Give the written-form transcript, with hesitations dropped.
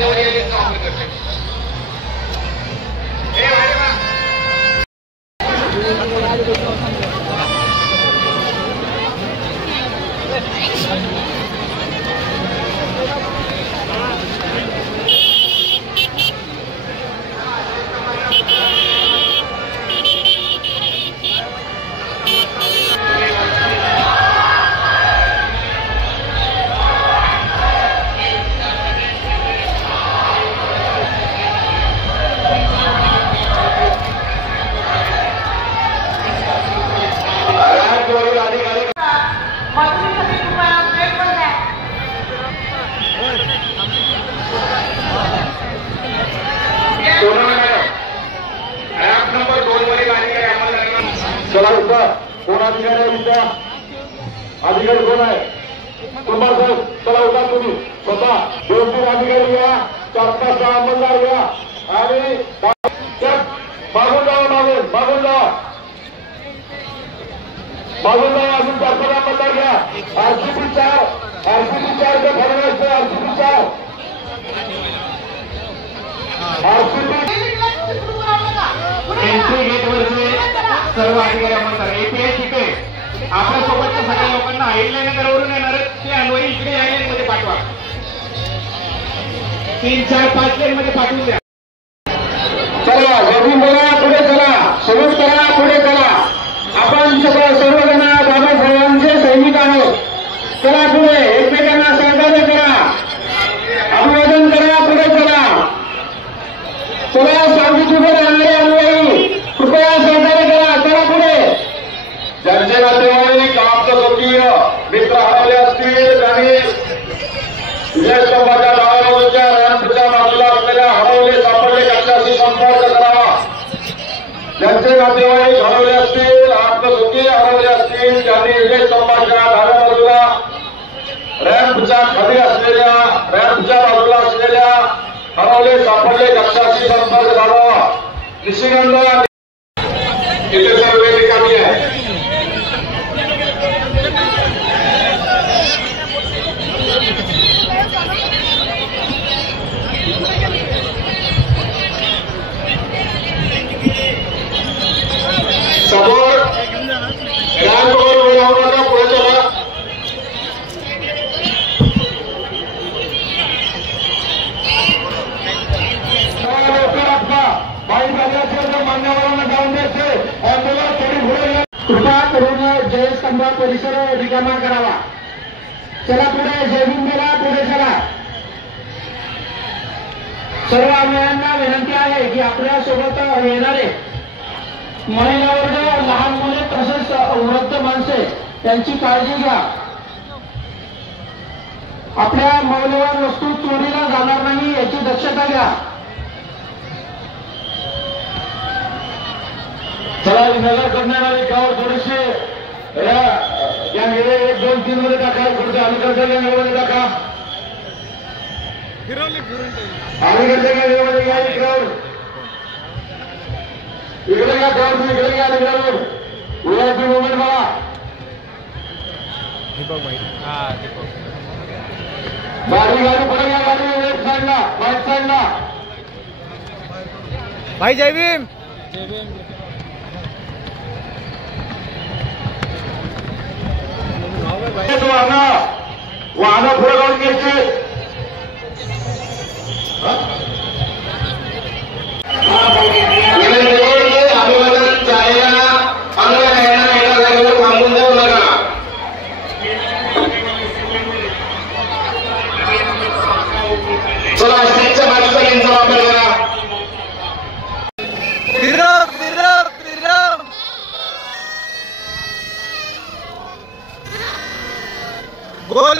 मान्यवर यादीचा वापर करते. चला उठा. कोण अधिकारी आहे? उठा. अधिकारी कोण आहे? कुंभार साहेब चला उठा. तुम्ही स्वतः 2-3 अधिकारी या, 4-5 अंमलदार या आणि मागून जावा. मागून जावा. अजून 4-5 अंमलदार घ्या. RCP 4 ते फडणवीस. RCP 4 एंट्री गेटवर सर्व अधिकारी अंमलदार. API तिथे आपल्या सोबतच्या सगळ्या लोकांना आईलाईन नगरवरून येणार आहेत. ते अन्वयी इकडे या लेन मध्ये पाठवा. 3-4-5 लेन मध्ये पाठवून द्या. चला जरूर बोला. पुढे चला. सुरूच करा. पुढे चला. आपण सर्वजण बाबासाहेबांचे सैनिक आहोत. चला पुढे. एकमेकांना सहकार्य करा. अभिवादन करा. पुढे चला. चला सावधीवर आणले अनुयायी कृपया सहकार्य करा. चला पुढे. ज्यांचे नातेवाईक आपलं स्वकीय मित्र हरवले असतील त्यांनी विजयस्तंभाच्या डाव्या रॅम्पच्या बाजूला असलेल्या हरवले सापडले कक्षाशी संपर्क करावा. ज्यांचे नातेवाईक हरवले असतील, आपलं स्वकीय हरवले असतील त्यांनी विजयस्तंभाच्या डाव्या बाजूला रॅम्पच्या खाली असलेल्या रॅम्पच्या बाजूला असलेल्या हरवले सापडले कक्षाशी संपर्क साधावा. निशिगंध इथे सर्व ठिकाणी आहे. समोर रॅम्पवर बोलावू नका. पुढे चला. मान्यवरांना जाऊन द्यायचे. कृपा करून जयस्तंभ परिसर रिकामा करावा. चला पुढे. जयभीमला पुढे चला. सर्व अनुयायांना विनंती आहे की आपल्या सोबत येणारे महिला वर्ग, लहान मुले तसेच वृद्ध माणसे त्यांची काळजी घ्या. आपल्या मौल्यवान वस्तू चोरीला जाणार नाही याची दक्षता घ्या. चला नगर करणारे गाव थोडेसे या 1-2-3 मध्ये टाका. पुढच्या अलीकडच्या लेण्यामध्ये टाका. अलीकडच्या लेण्यामध्ये घ्या. इकडे घ्या. गाव इकडे घ्या. अलीकडे उद्याची मुवमेंट बघा. गाडी पुढे घ्या. गाडी लेफ्ट साईडला, राईट साईडला. भाई जय भीम. वाहनं पुढे जाऊन घ्यायची. अभिवादन जायला थांबून जाऊ नका. चला स्टेजच्या बाजूचा लेनचा वापर करा. गोल